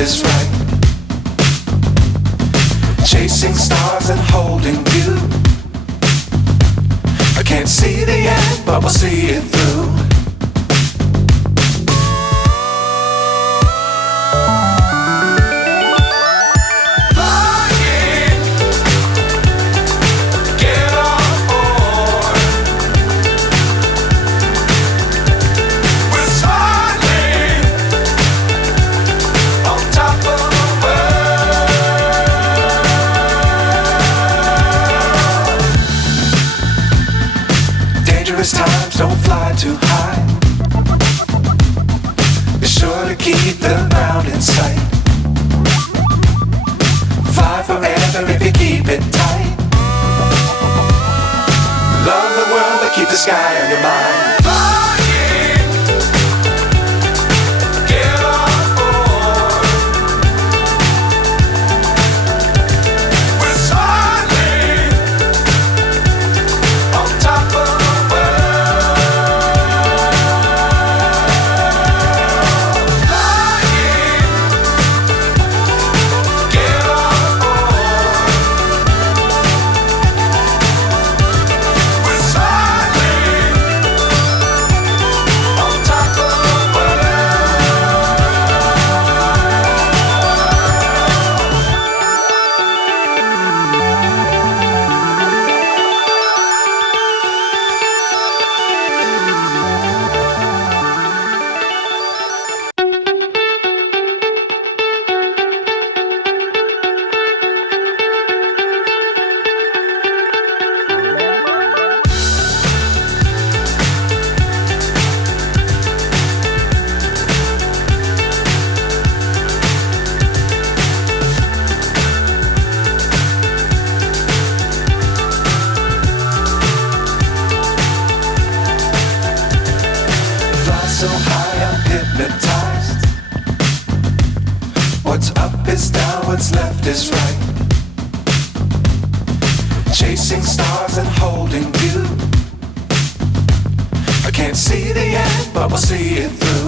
is right. Chasing stars and holding you. I can't see the end, but we'll see it through. Times don't fly too high. Be sure to keep the ground in sight. Fly forever if you keep it tight. Love the world but keep the sky on your mind. So high I'm hypnotized. What's up is down, what's left is right. Chasing stars and holding you. I can't see the end, but we'll see it through.